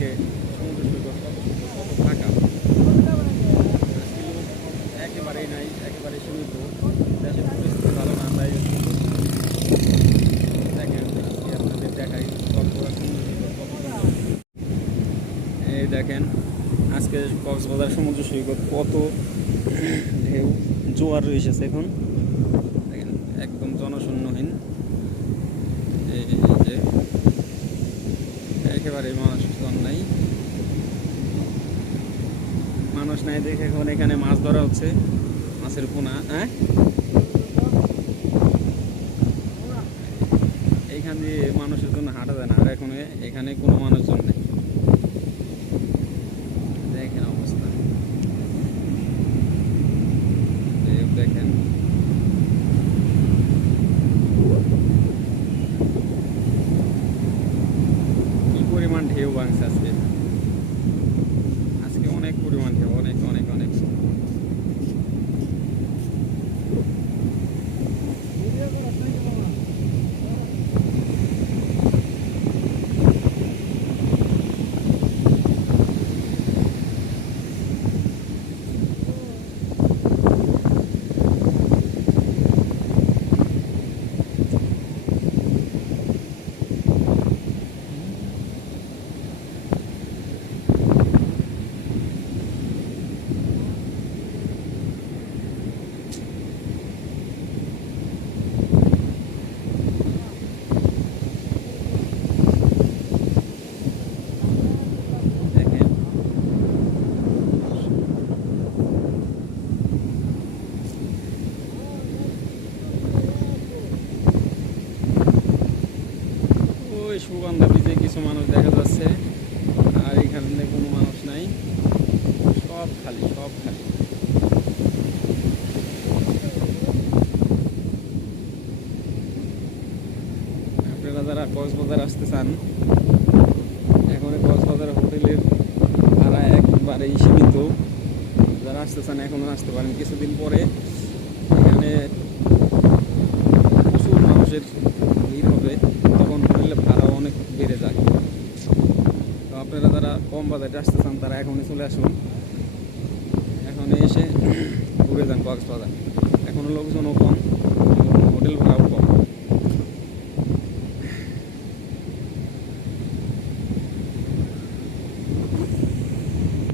আজকে সমুদ্র সৈকত কত কত ফাঁকা একেবারেই নাই, একেবারেই সীমিত দেশের পরিস্থিতি ভালো না, তাই দেখেন, আজকে আপনাদের দেখাই এই দেখেন, আজকে কক্সবাজার সমুদ্র সৈকত কত ঢেউ, জোয়ার রয়েছে এখন। দেখেন, একদম জনশূন্যহীন। এই একেবারেই মানুষ মানুষ নাই দেখে এখন এখানে মাছ ধরা হচ্ছে। মাছের পোনা হ্যাঁ? এইখান দিয়ে মানুষের জন্য হাঁটা যায় না। আর এখন এখানে কোনো মানুষজন নেই। Hill us to. ওই সুগন্ধা কিছু মানুষ দেখা যাচ্ছে, আর এখানে কোনো মানুষ নাই। সব খালি সব খালি। আপনারা যারা কক্সবাজার আসতে চান, এখন এই কক্সবাজার হোটেলের ভাড়া একবারেই সীমিত। যারা আসতে চান এখনও আসতে পারেন। কিছুদিন পরে এখানে প্রচুর মানুষের ভিড় হবে তখন হোটেলের ভাড়া অনেক বেড়ে যায় তো আপনারা যারা কম বাজেটে আসতে চান তারা এখনই চলে আসুন। এখন এসে ঘুরে যান কক্সবাজার। এখনও লোকজনও কম, হোটেল ভাড়াও কম।